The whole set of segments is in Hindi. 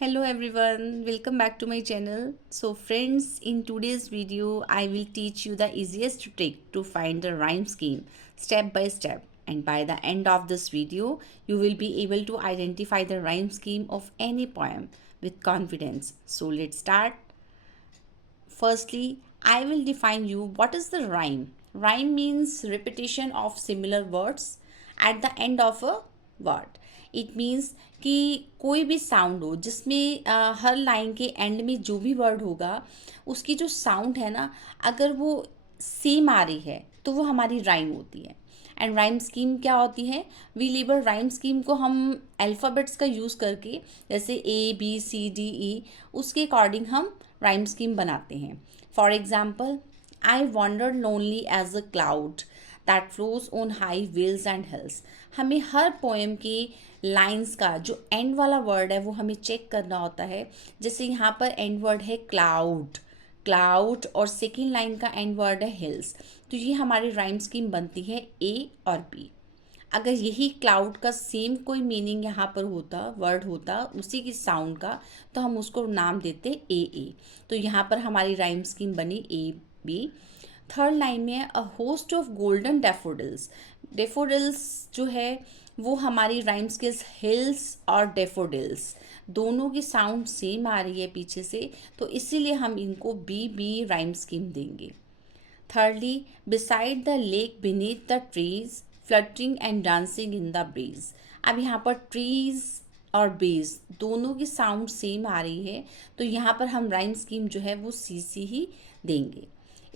Hello everyone, welcome back to my channel. So friends, in today's video I will teach you the easiest trick to find the rhyme scheme step by step, and by the end of this video you will be able to identify the rhyme scheme of any poem with confidence. So let's start. Firstly, I will define you what is the rhyme. Rhyme means repetition of similar words at the end of a word. It means कि कोई भी साउंड हो जिसमें हर लाइन के एंड में जो भी वर्ड होगा उसकी जो साउंड है ना, अगर वो सेम आ रही है तो वो हमारी राइम होती है. एंड राइम स्कीम क्या होती है? वी लेबर राइम स्कीम को हम अल्फ़ाबेट्स का यूज़ करके, जैसे ABCDE, उसके अकॉर्डिंग हम राइम स्कीम बनाते हैं. For example, I wander lonely as a cloud that flows on high vales and hills. हमें हर पोएम के लाइंस का जो एंड वाला वर्ड है वो हमें चेक करना होता है. जैसे यहाँ पर एंड वर्ड है क्लाउड, क्लाउड, और सेकेंड लाइन का एंड वर्ड है हिल्स. तो ये हमारी राइम स्कीम बनती है A और B. अगर यही क्लाउड का सेम कोई मीनिंग यहाँ पर होता, वर्ड होता उसी की साउंड का, तो हम उसको नाम देते AA. तो यहाँ पर हमारी राइम स्कीम बनी AB. थर्ड लाइन में a host of golden daffodils. Daffodils जो है वो हमारी राइम स्किल्स हिल्स और डेफोडिल्स दोनों की साउंड सेम आ रही है पीछे से, तो इसीलिए हम इनको BB राइम स्कीम देंगे. Thirdly, beside the lake beneath the trees, fluttering and dancing in the breeze. अब यहाँ पर trees और breeze दोनों की साउंड सेम आ रही है, तो यहाँ पर हम राइम स्कीम जो है वो CC ही देंगे.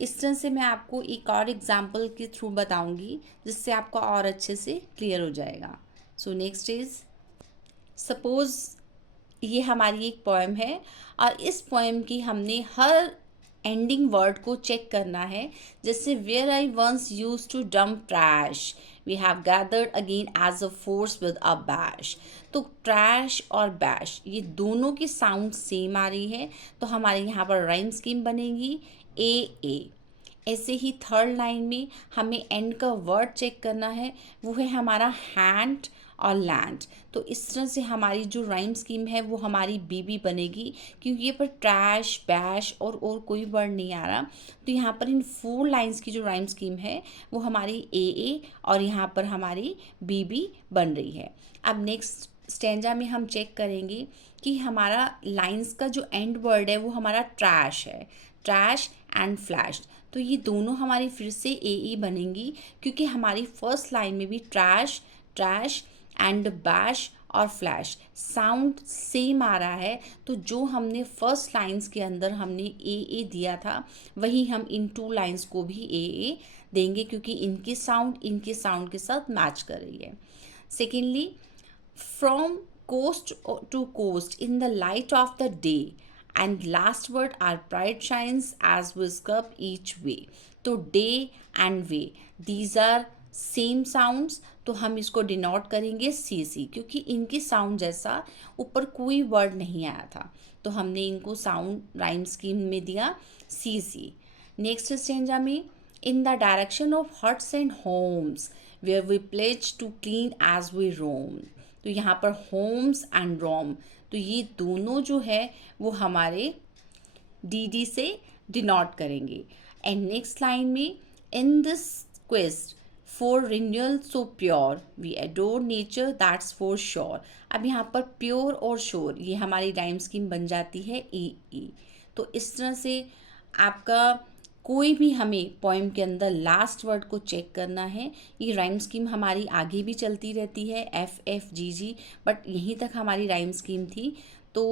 इस तरह से मैं आपको एक और एग्जाम्पल के थ्रू बताऊंगी जिससे आपको और अच्छे से क्लियर हो जाएगा. सो नेक्स्ट इज, सपोज ये हमारी एक पोएम है और इस पोएम की हमने हर एंडिंग वर्ड को चेक करना है. जैसे where I once used to dump trash, we have gathered again as a force with a bash. तो ट्रैश और बैश ये दोनों की साउंड सेम आ रही है, तो हमारे यहाँ पर राइम स्कीम बनेगी AA. ऐसे ही थर्ड लाइन में हमें एंड का वर्ड चेक करना है, वो है हमारा हैंड और लैंड. तो इस तरह से हमारी जो राइम स्कीम है वो हमारी BB बनेगी, क्योंकि ये पर ट्रैश, बैश और कोई वर्ड नहीं आ रहा. तो यहाँ पर इन 4 लाइंस की जो राइम स्कीम है वो हमारी AA और यहाँ पर हमारी BB बन रही है. अब नेक्स्ट स्टेंजा में हम चेक करेंगे कि हमारा लाइंस का जो एंड वर्ड है वो हमारा ट्रैश है, ट्रैश एंड फ्लैश. तो ये दोनों हमारी फिर से AA बनेंगी, क्योंकि हमारी फर्स्ट लाइन में भी ट्रैश, ट्रैश एंड बैश और फ्लैश साउंड सेम आ रहा है. तो जो हमने फर्स्ट लाइंस के अंदर हमने AA दिया था वही हम इन 2 लाइंस को भी AA देंगे, क्योंकि इनकी साउंड के साथ मैच कर रही है. Secondly, from coast to coast in the light of the day, and last word our pride shines as we scrub each way. तो day and way these are same sounds, तो हम इसको डिनोट करेंगे CC, क्योंकि इनकी साउंड जैसा ऊपर कोई वर्ड नहीं आया था, तो हमने इनको साउंड राइम स्कीम में दिया CC. नेक्स्ट स्टेंजा में, in the direction of huts and homes where we pledge to clean as we roam. तो यहाँ पर होम्स एंड रोम, तो ये दोनों जो है वो हमारे DD से डिनोट करेंगे. एंड नेक्स्ट लाइन में, in this quest for renewal so pure we adore nature that's for sure. अब यहाँ पर प्योर और श्योर ये हमारी राइम स्कीम बन जाती है EE. तो इस तरह से आपका कोई भी हमें पोएम के अंदर लास्ट वर्ड को चेक करना है. ये राइम स्कीम हमारी आगे भी चलती रहती है FFGG, बट यहीं तक हमारी राइम स्कीम थी. तो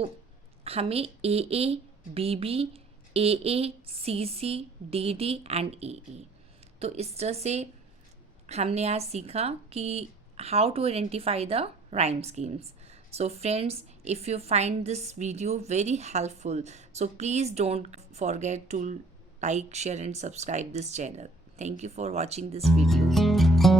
हमें AA, BB, AA, CC, DD and EE. तो इस तरह से हमने आज सीखा कि how to identify the rhyme schemes. So friends, if you find this video very helpful, so please don't forget to like, share and subscribe this channel. Thank you for watching this video.